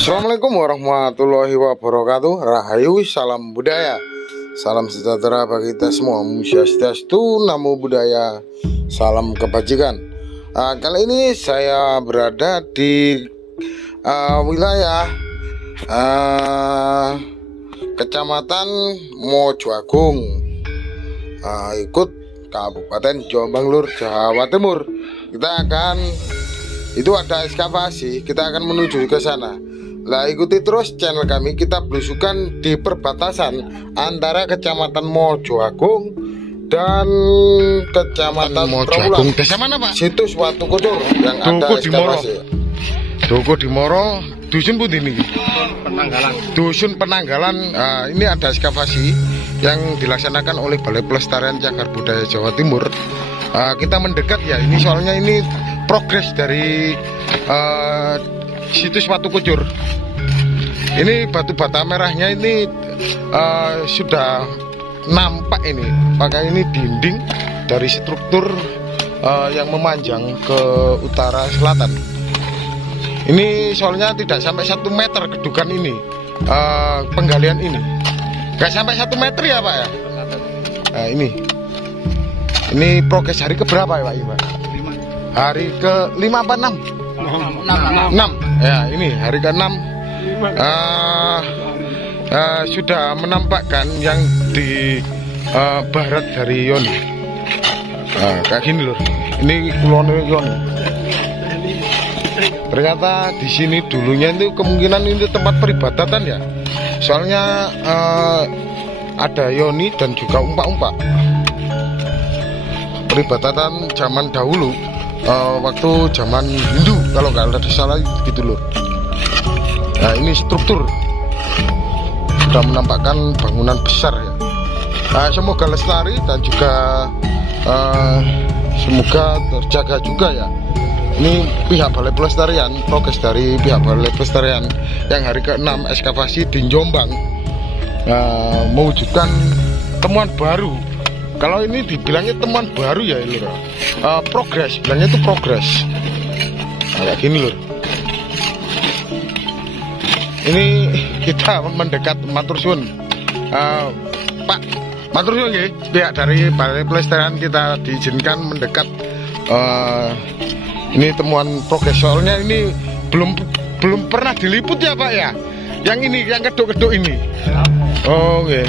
Assalamualaikum warahmatullahi wabarakatuh. Rahayu, salam budaya, salam sejahtera bagi kita semua. Om Swastiastu, Namo Buddhaya, salam kebajikan. Kali ini saya berada di wilayah Kecamatan Mojoagung, ikut Kabupaten Jombang Lur, Jawa Timur. Kita akan, itu ada ekskavasi, kita akan menuju ke sana. Lah, ikuti terus channel kami. Kita belusukan di perbatasan antara Kecamatan Mojoagung dan Kecamatan Mojoagung. Desa mana, Pak? Situs Watu Kucur yang ada ekskavasi. Duku di Moro, dusun putih ini. Penanggalan. Dusun Penanggalan. Ini ada ekskavasi yang dilaksanakan oleh Balai Pelestarian Cagar Budaya Jawa Timur. Kita mendekat ya. Ini soalnya ini progres dari situs Watu Kucur. Ini batu bata merahnya ini sudah nampak ini. Maka ini dinding dari struktur yang memanjang ke utara selatan. Ini soalnya tidak sampai 1 meter kedukan ini, penggalian ini. Gak sampai 1 meter ya, Pak ya. Nah, ini progres hari keberapa ya, Pak? Hari ke-5 apa 6? 6. Ya, ini hari ke-6. Sudah menampakkan yang di barat dari Yoni. Kayak gini loh. Ini kulone Yoni. Ternyata di sini dulunya itu kemungkinan ini tempat peribadatan ya. Soalnya ada Yoni dan juga umpak-umpak. Peribadatan zaman dahulu, waktu zaman Hindu kalau nggak ada salah gitu loh. Nah, ini struktur sudah menampakkan bangunan besar ya. Semoga lestari dan juga semoga terjaga juga ya. Ini pihak Balai Pelestarian, progres dari pihak Balai Pelestarian yang hari ke-6 ekskavasi di Jombang mewujudkan temuan baru. Kalau ini dibilangnya temuan baru ya ini loh. Progres, bilangnya itu progres. Kayak gini loh. Ini kita mendekat matur suwun. Pak, matur suwun nggih, pihak dari Balai Pelestarian kita diizinkan mendekat. Ini temuan progres, soalnya ini belum pernah diliput ya, Pak ya. Yang ini, yang keduk-keduk ini. Oh, oke.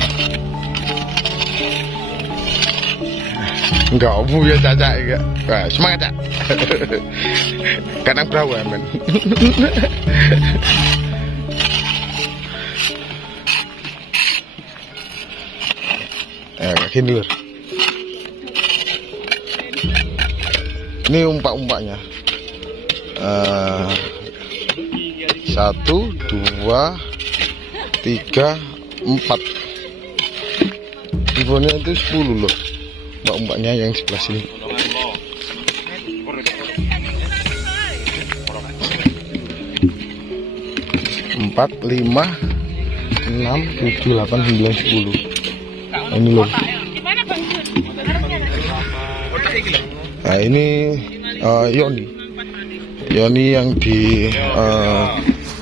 Enggak, ya Caca ya. Wah, semangat, Cak. Kadang berawa, men. Gini lur. Ini umpak-umpaknya. 1, 2, 3, 4. Tipenya itu 10 loh. Umpak-umpaknya yang sebelah sini. Empat, 5, 6, 7, 8, 9, 10. Ini loh. Nah, ini Yoni yang di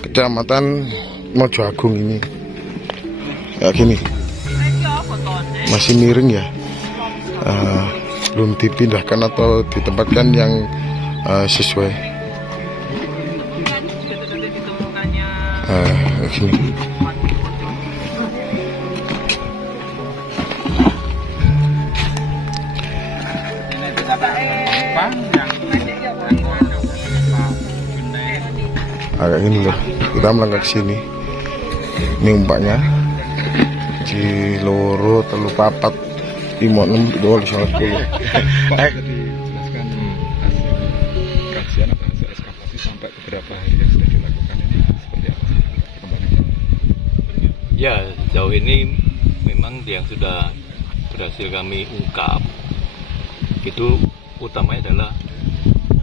Kecamatan Mojoagung ini. Ya gini. Masih miring ya. Belum dipindahkan atau ditempatkan yang sesuai. Gini. Agak gini loh, kita melangkah ke sini. Ini umpaknya di loro, telu, papat, 5, 6, 2, 10. Pak, jadi jelaskan hasil kajian atau hasil ekskavasi sampai beberapa hari yang sudah dilakukan ini seperti apa perkembangannya? Ya, sejauh ini memang yang sudah berhasil kami ungkap itu utamanya adalah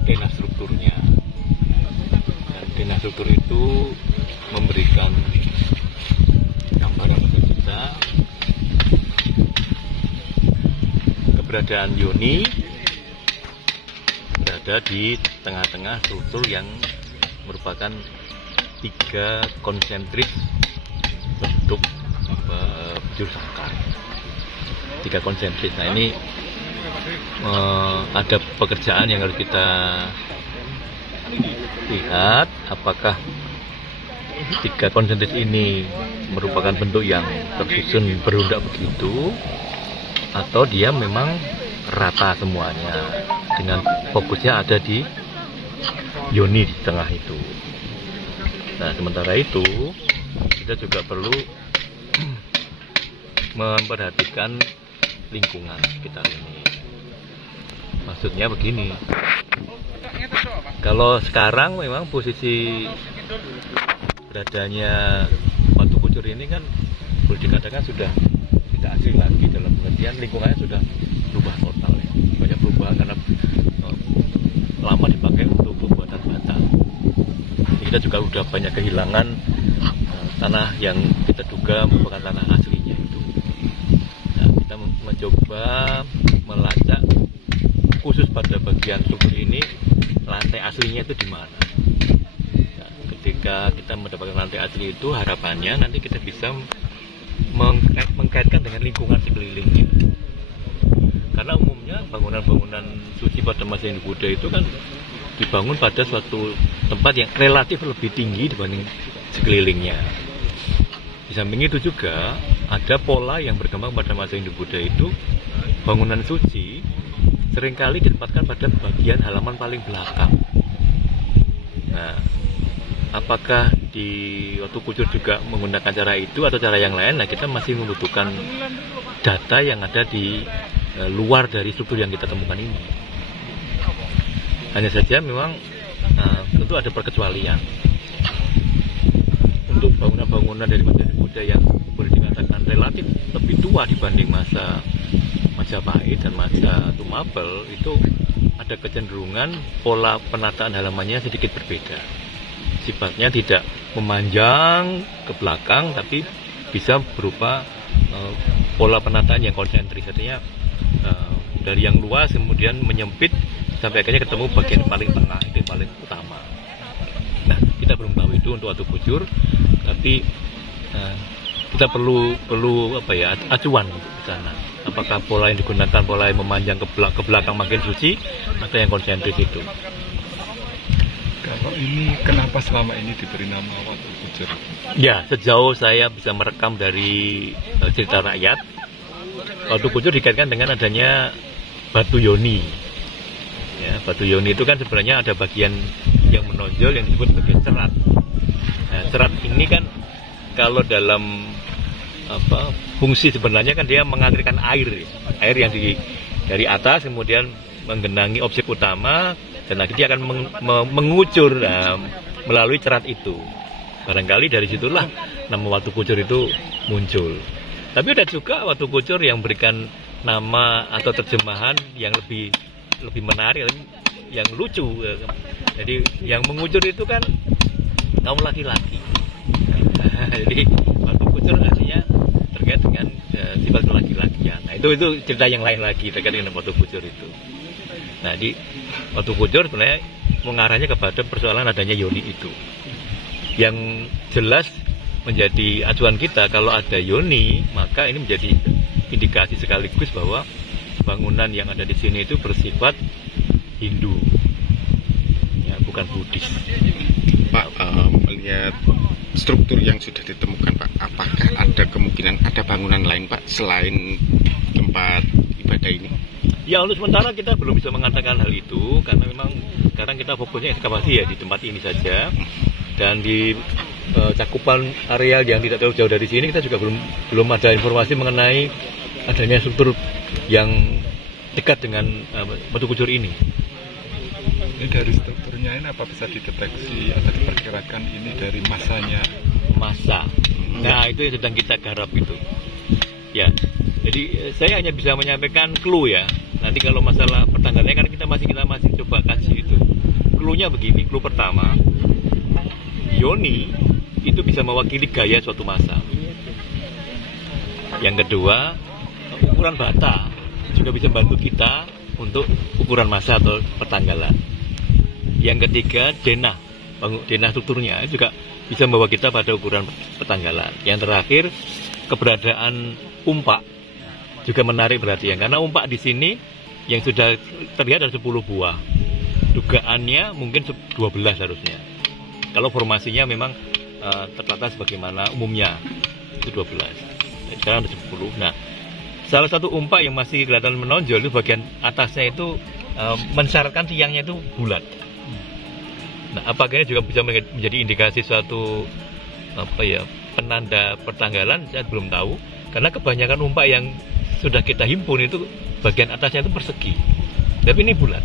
denah strukturnya. Denah struktur itu memberikan gambaran bagi kita keberadaan Yoni berada di tengah-tengah struktur yang merupakan 3 konsentris bentuk bujur sangkar. 3 konsentris. Nah ini ada pekerjaan yang harus kita lihat, apakah 3 konsentris ini merupakan bentuk yang tersusun berundak begitu, atau dia memang rata semuanya dengan fokusnya ada di yoni di tengah itu. Nah sementara itu kita juga perlu memperhatikan lingkungan sekitar ini. Maksudnya begini, kalau sekarang memang posisi beradanya Watu Kucur ini kan boleh dikatakan sudah tidak asli lagi, dalam pengertian lingkungannya sudah berubah total ya. Banyak perubahan karena lama dipakai untuk pembuatan bata. Kita juga sudah banyak kehilangan tanah yang kita duga merupakan tanah aslinya itu. Nah, kita mencoba melacak khusus pada bagian struktur ini, lantai aslinya itu di mana. Nah, ketika kita mendapatkan lantai asli itu, harapannya nanti kita bisa mengkaitkan dengan lingkungan sekelilingnya. Karena umumnya bangunan-bangunan suci pada masa Hindu Buddha itu kan dibangun pada suatu tempat yang relatif lebih tinggi dibanding sekelilingnya. Di samping itu juga ada pola yang berkembang pada masa Hindu Buddha itu, bangunan suci seringkali ditempatkan pada bagian halaman paling belakang. Nah, apakah di Watu Kucur juga menggunakan cara itu atau cara yang lain? Nah, kita masih membutuhkan data yang ada di luar dari struktur yang kita temukan ini. Hanya saja memang tentu ada perkecualian. Untuk bangunan-bangunan dari masa Hindu Buddha yang boleh dikatakan relatif lebih tua dibanding masa Majapahit dan masa Tumapel, itu ada kecenderungan pola penataan halamannya sedikit berbeda. Sifatnya tidak memanjang ke belakang, tapi bisa berupa pola penataan yang konsentris. Artinya dari yang luas kemudian menyempit sampai akhirnya ketemu bagian paling tengah, itu yang paling utama. Nah, kita belum tahu itu untuk Watu Kucur, tapi kita perlu acuan di sana. Apakah pola yang digunakan pola yang memanjang ke belakang makin suci atau yang konsentris itu? Kalau ini kenapa selama ini diberi nama Watu Kucur? Ya, sejauh saya bisa merekam dari cerita rakyat, Watu Kucur dikaitkan dengan adanya batu yoni. Ya, batu yoni itu kan sebenarnya ada bagian yang menonjol yang disebut sebagai cerat. Nah, cerat ini kan kalau dalam fungsi sebenarnya kan dia mengalirkan air yang dari atas kemudian menggenangi objek utama, dan nanti dia akan mengucur melalui cerat itu. Barangkali dari situlah nama Watu Kucur itu muncul. Tapi ada juga Watu Kucur yang berikan nama atau terjemahan yang lebih menarik, yang lucu. Jadi yang mengucur itu kan kaum laki-laki. Jadi Watu Kucur artinya terkait dengan sifat laki-lakian. Nah itu cerita yang lain lagi terkait dengan Watu Kucur itu. Nah di Watu Kucur sebenarnya mengarahnya kepada persoalan adanya yoni itu. Yang jelas menjadi acuan kita, kalau ada yoni maka ini menjadi indikasi sekaligus bahwa bangunan yang ada di sini itu bersifat Hindu, ya bukan Buddhis. Pak, melihat struktur yang sudah ditemukan, Pak, apakah ada kemungkinan ada bangunan lain, Pak, selain tempat ibadah ini? Ya, untuk sementara kita belum bisa mengatakan hal itu karena memang sekarang kita fokusnya ekskavasi ya di tempat ini saja, dan di cakupan areal yang tidak terlalu jauh dari sini kita juga belum ada informasi mengenai adanya struktur yang dekat dengan Watu Kucur ini. Ini dari strukturnya ini apa bisa dideteksi atau diperkirakan ini dari masanya? Masa. Nah, itu yang sedang kita garap itu. Ya. Jadi saya hanya bisa menyampaikan clue ya. Nanti kalau masalah pertanggalannya kan kita masih coba kasih itu. Clue-nya begini, clue pertama. Yoni itu bisa mewakili gaya suatu masa. Yang kedua, ukuran bata juga bisa membantu kita untuk ukuran masa atau pertanggalan. Yang ketiga, denah strukturnya juga bisa membawa kita pada ukuran petanggalan. Yang terakhir, keberadaan umpak juga menarik perhatian karena umpak di sini yang sudah terlihat ada 10 buah. Dugaannya mungkin 12 harusnya. Kalau formasinya memang tertata sebagaimana umumnya itu 12. Sekarang ada 10. Nah, salah satu umpak yang masih kelihatan menonjol itu bagian atasnya itu mensyaratkan tiangnya itu bulat. Nah, apakah ini juga bisa menjadi indikasi suatu penanda pertanggalan? Saya belum tahu. Karena kebanyakan umpak yang sudah kita himpun itu bagian atasnya itu persegi, tapi ini bulat.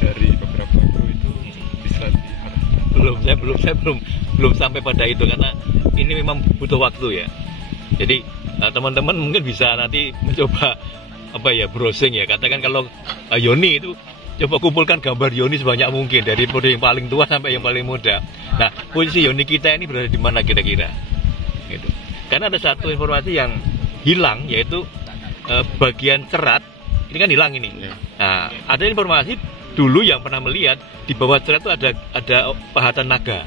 Dari beberapa kru itu bisa diarahkan. Saya belum sampai pada itu karena ini memang butuh waktu ya. Jadi teman-teman mungkin bisa nanti mencoba browsing ya. Katakan kalau Yoni itu coba kumpulkan gambar Yoni sebanyak mungkin dari mode yang paling tua sampai yang paling muda. Nah, posisi Yoni kita ini berada di mana kira-kira? Gitu. Karena ada satu informasi yang hilang yaitu bagian cerat ini kan hilang ini. Nah, ada informasi dulu yang pernah melihat di bawah cerat itu ada pahatan naga.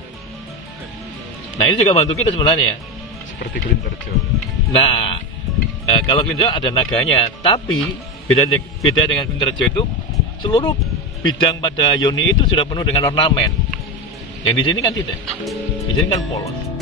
Nah, ini juga bantu kita sebenarnya. Seperti Klinterjo. Nah, kalau Klinterjo ada naganya, tapi beda dengan Klinterjo itu seluruh bidang pada Yoni itu sudah penuh dengan ornamen. Yang di sini kan tidak. Di sini kan polos.